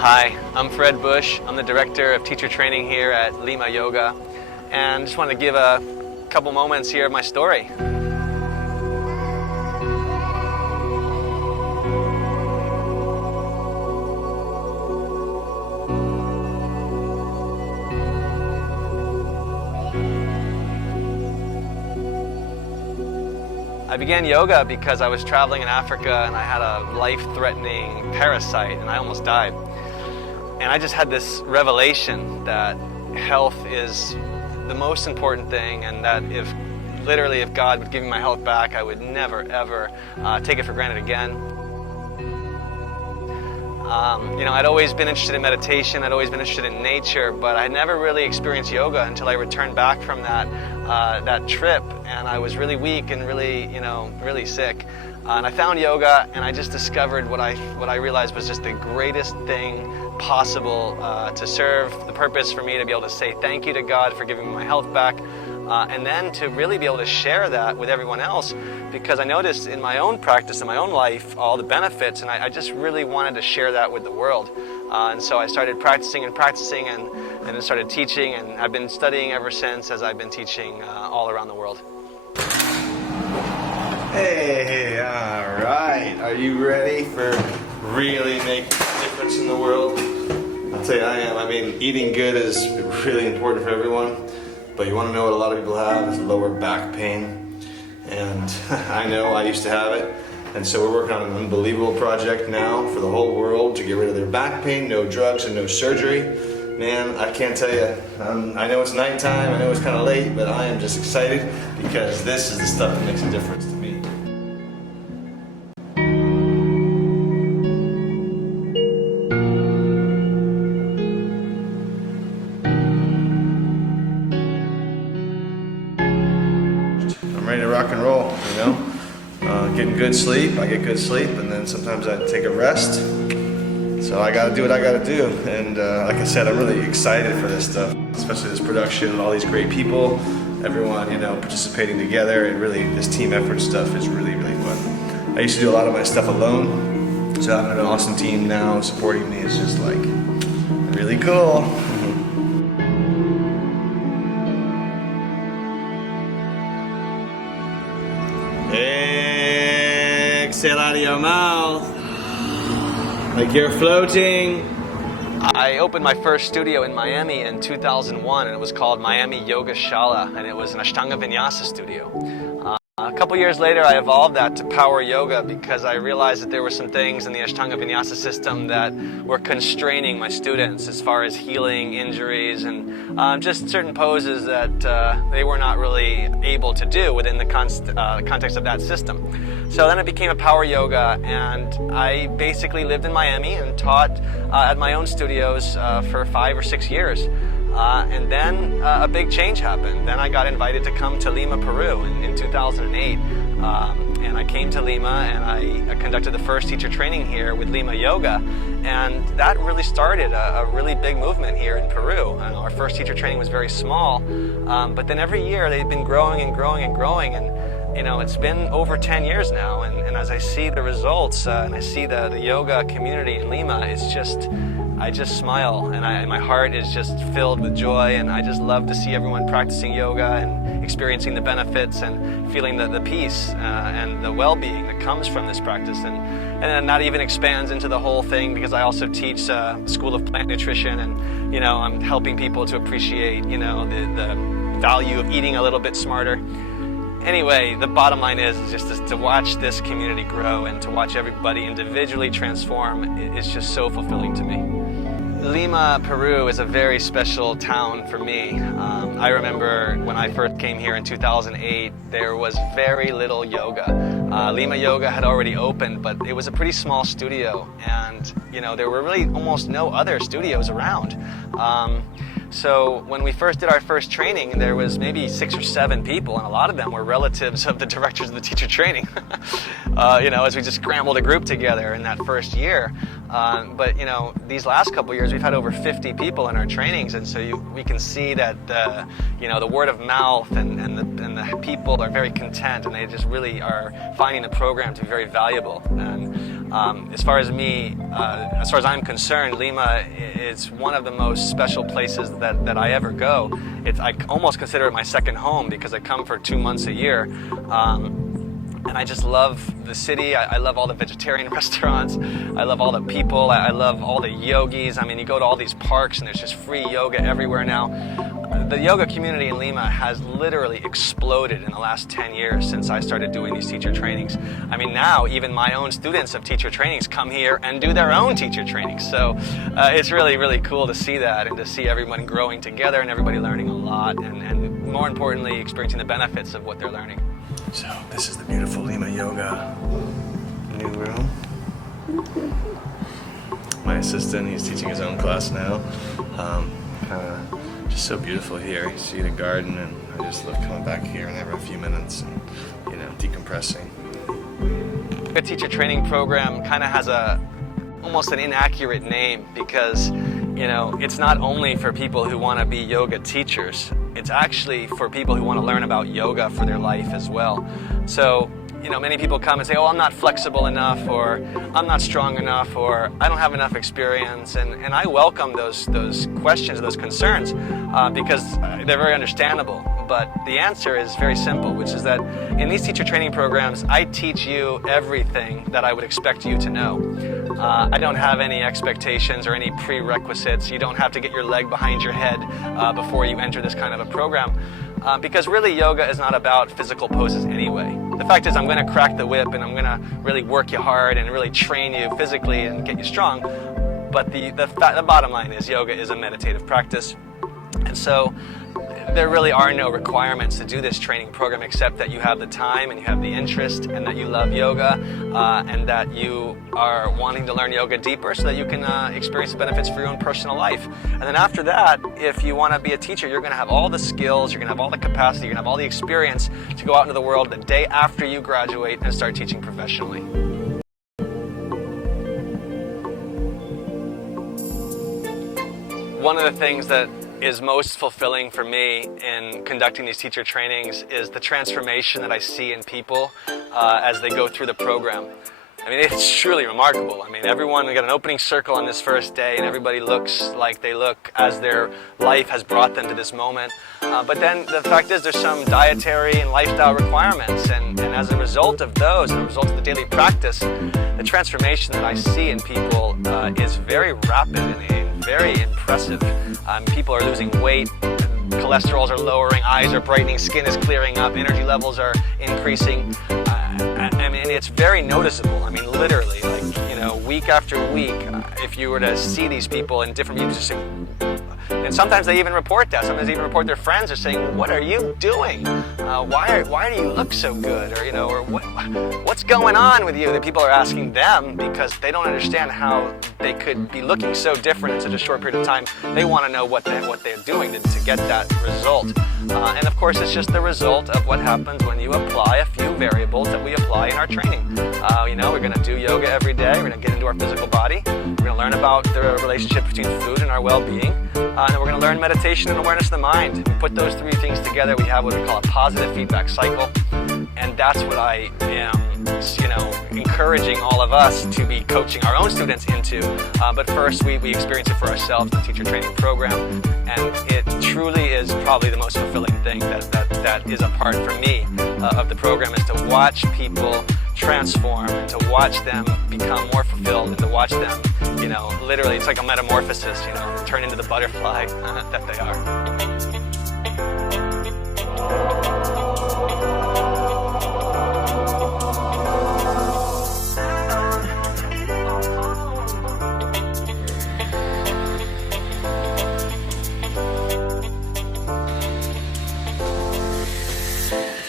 Hi, I'm Fred Busch. I'm the Director of Teacher Training here at Lima Yoga, and just wanted to give a couple moments here of my story. I began yoga because I was traveling in Africa and I had a life-threatening parasite and I almost died. And I just had this revelation that health is the most important thing, and that if God would give me my health back, I would never ever take it for granted again. I'd always been interested in meditation, I'd always been interested in nature, but I never really experienced yoga until I returned back from that trip, and I was really weak and really sick. And I found yoga, and I just discovered what I realized was just the greatest thing possible to serve the purpose for me to be able to say thank you to God for giving me my health back, and then to really be able to share that with everyone else, because I noticed in my own practice, in my own life, all the benefits, and I just really wanted to share that with the world. And so I started practicing and then started teaching, and I've been studying ever since, as I've been teaching all around the world. Hey, all right. Are you ready for really making a difference in the world? I'll tell you, I am. I mean, eating good is really important for everyone, but you want to know what a lot of people have is lower back pain. And I know I used to have it. And so we're working on an unbelievable project now for the whole world to get rid of their back pain, no drugs and no surgery. Man, I can't tell you, I know it's nighttime, I know it's kind of late, but I am just excited because this is the stuff that makes a difference to me. I'm ready to rock and roll, getting good sleep, I get good sleep, and then sometimes I take a rest. So I gotta do what I gotta do, and like I said, I'm really excited for this stuff, especially this production, all these great people, everyone, participating together, and really this team effort stuff is really, really fun. I used to do a lot of my stuff alone, so having an awesome team now supporting me is just like really cool. Exhale out of your mouth. Like you're floating. I opened my first studio in Miami in 2001, and it was called Miami Yoga Shala, and it was an Ashtanga Vinyasa studio. A couple years later, I evolved that to Power Yoga because I realized that there were some things in the Ashtanga Vinyasa system that were constraining my students as far as healing injuries and just certain poses that they were not really able to do within the context of that system. So then it became a Power Yoga, and I basically lived in Miami and taught at my own studios for 5 or 6 years. And then a big change happened. Then I got invited to come to Lima, Peru in 2008. And I came to Lima and I conducted the first teacher training here with Lima Yoga. And that really started a really big movement here in Peru. Our first teacher training was very small, but then every year they've been growing and growing and growing. And it's been over 10 years now. And as I see the results and I see the yoga community in Lima, I just smile, and my heart is just filled with joy, and I just love to see everyone practicing yoga and experiencing the benefits and feeling the peace and the well-being that comes from this practice. And then that even expands into the whole thing, because I also teach School of Plant Nutrition, and I'm helping people to appreciate the value of eating a little bit smarter. Anyway, the bottom line is just to watch this community grow and to watch everybody individually transform is just so fulfilling to me. Lima, Peru is a very special town for me. I remember when I first came here in 2008, there was very little yoga. Lima Yoga had already opened, but it was a pretty small studio, and there were really almost no other studios around. So when we first did our first training, there was maybe 6 or 7 people, and a lot of them were relatives of the directors of the teacher training. As we just scrambled a group together in that first year. But these last couple years, we've had over 50 people in our trainings, and so we can see that the word of mouth and the people are very content, and they just really are finding the program to be very valuable. And As far as I'm concerned, Lima is one of the most special places that I ever go. I almost consider it my second home because I come for 2 months a year. And I just love the city. I love all the vegetarian restaurants. I love all the people. I love all the yogis. I mean, you go to all these parks and there's just free yoga everywhere now. The yoga community in Lima has literally exploded in the last 10 years since I started doing these teacher trainings. I mean, now even my own students of teacher trainings come here and do their own teacher trainings. So it's really, really cool to see that and to see everyone growing together and everybody learning a lot and more importantly, experiencing the benefits of what they're learning. So this is the beautiful Lima Yoga new room. My assistant, he's teaching his own class now. Just so beautiful here. You see the garden, and I just love coming back here and having a few minutes and, you know, decompressing. The teacher training program kind of has almost an inaccurate name because, you know, it's not only for people who want to be yoga teachers. It's actually for people who want to learn about yoga for their life as well. So, you know, many people come and say, oh, I'm not flexible enough, or I'm not strong enough, or I don't have enough experience. And I welcome those questions, those concerns, because they're very understandable. But the answer is very simple, which is that in these teacher training programs, I teach you everything that I would expect you to know. I don't have any expectations or any prerequisites. You don't have to get your leg behind your head before you enter this kind of a program. Because really yoga is not about physical poses anyway. The fact is I'm going to crack the whip and I'm going to really work you hard and really train you physically and get you strong. But the bottom line is yoga is a meditative practice. And so there really are no requirements to do this training program except that you have the time and you have the interest and that you love yoga and that you are wanting to learn yoga deeper so that you can experience the benefits for your own personal life. And then after that, if you want to be a teacher, you're going to have all the skills, you're going to have all the capacity, you're going to have all the experience to go out into the world the day after you graduate and start teaching professionally. One of the things that is most fulfilling for me in conducting these teacher trainings is the transformation that I see in people as they go through the program. I mean, it's truly remarkable. I mean, we got an opening circle on this first day and everybody looks like they look as their life has brought them to this moment. But then the fact is there's some dietary and lifestyle requirements, and as a result of those, and a result of the daily practice, the transformation that I see in people is very rapid and very impressive. People are losing weight, cholesterols are lowering, eyes are brightening, skin is clearing up, energy levels are increasing. I mean, it's very noticeable. I mean, literally, like, you know, week after week, if you were to see these people in different meetings, and sometimes they even report that. Sometimes they even report their friends are saying, "What are you doing? Why do you look so good?" Or, you know, or what's going on with you? That people are asking them because they don't understand how they could be looking so different in such a short period of time. They want to know what they're doing to get that result. And of course, it's just the result of what happens when you apply a few variables that we apply in our training. You know, we're going to do yoga every day. We're going to get into our physical body. We're going to learn about the relationship between food and our well-being. And then we're going to learn meditation and awareness of the mind. We put those three things together. We have what we call a positive feedback cycle. And that's what I am, you know, encouraging all of us to be coaching our own students into. But first, we experience it for ourselves in the teacher training program. And it truly is probably the most fulfilling thing that is a part for me of the program, is to watch people transform and to watch them become more fulfilled and to watch them, you know, literally, it's like a metamorphosis, you know, turn into the butterfly that they are.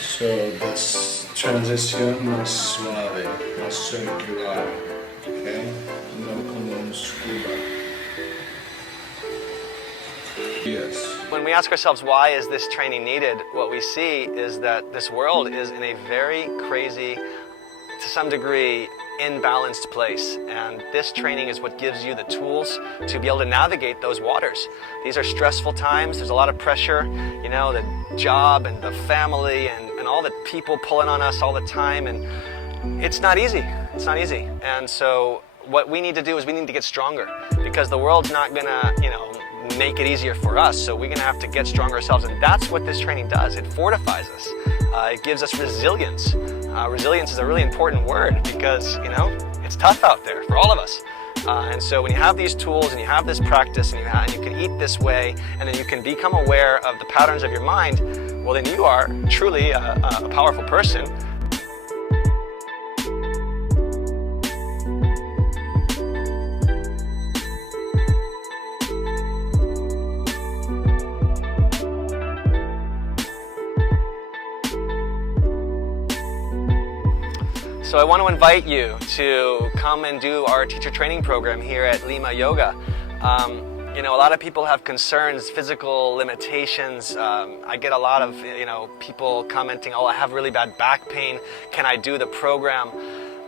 So this transición más suave, más circular, okay? No como un scuba. Yes. When we ask ourselves why is this training needed, what we see is that this world is in a very crazy, to some degree, imbalanced place, and this training is what gives you the tools to be able to navigate those waters. These are stressful times, there's a lot of pressure, you know, the job and the family and all the people pulling on us all the time, and it's not easy. It's not easy. And so what we need to do is we need to get stronger, because the world's not gonna, make it easier for us. So we're gonna have to get stronger ourselves, and that's what this training does. It fortifies us. It gives us resilience. Resilience is a really important word because, it's tough out there for all of us. And so when you have these tools and you have this practice and you can eat this way, and then you can become aware of the patterns of your mind, well, then you are truly a powerful person. So I want to invite you to come and do our teacher training program here at Lima Yoga. A lot of people have concerns, physical limitations. I get a lot of, people commenting, oh, I have really bad back pain. Can I do the program?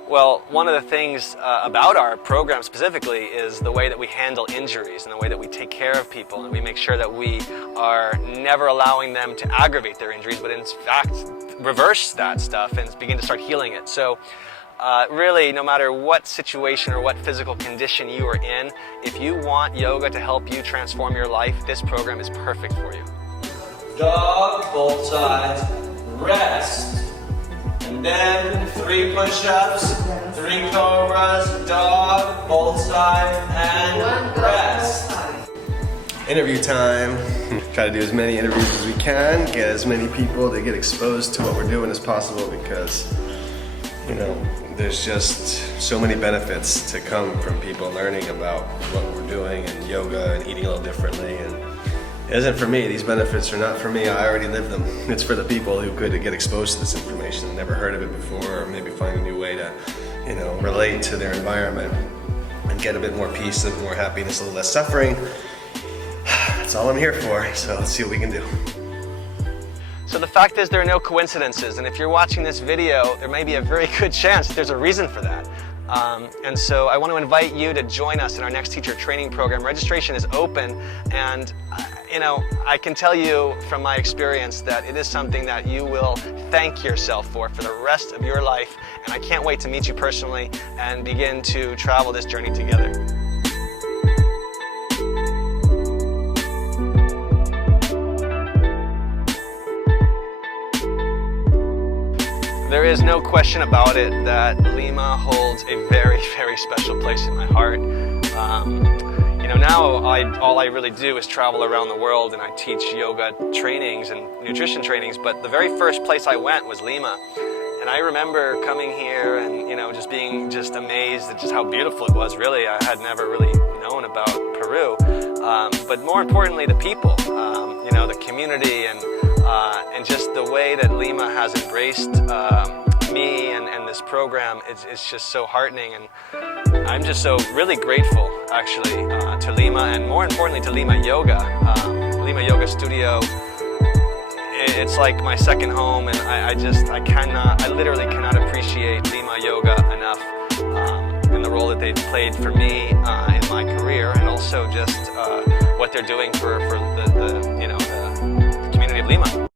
Well, one of the things about our program specifically is the way that we handle injuries and the way that we take care of people, and we make sure that we are never allowing them to aggravate their injuries, but in fact reverse that stuff and begin to start healing it. So really, no matter what situation or what physical condition you are in, if you want yoga to help you transform your life, this program is perfect for you. Dog, both sides, rest. And then 3 push-ups, 3 cobras, dog, both sides, and rest. Interview time. Try to do as many interviews as we can, get as many people to get exposed to what we're doing as possible, because, there's just so many benefits to come from people learning about what we're doing and yoga and eating a little differently. And it isn't for me. These benefits are not for me. I already live them. It's for the people who could get exposed to this information and never heard of it before, or maybe find a new way to, relate to their environment and get a bit more peace, a bit more happiness, a little less suffering. That's all I'm here for, so let's see what we can do. So the fact is, there are no coincidences, and if you're watching this video, there may be a very good chance that there's a reason for that. And so I want to invite you to join us in our next teacher training program. Registration is open, and I can tell you from my experience that it is something that you will thank yourself for the rest of your life, and I can't wait to meet you personally and begin to travel this journey together. There is no question about it that Lima holds a very, very special place in my heart. Now all I really do is travel around the world, and I teach yoga trainings and nutrition trainings, but the very first place I went was Lima. And I remember coming here and, just being amazed at just how beautiful it was, really. I had never really known about Peru. But more importantly, the people, the community, and just the way that Lima has embraced me and this program. It's just so heartening, and I'm just so really grateful, actually, to Lima, and more importantly to Lima Yoga. Lima Yoga Studio, it's like my second home, and I literally cannot appreciate Lima Yoga enough, and the role that they've played for me in my career, and also just what they're doing for the community of Lima.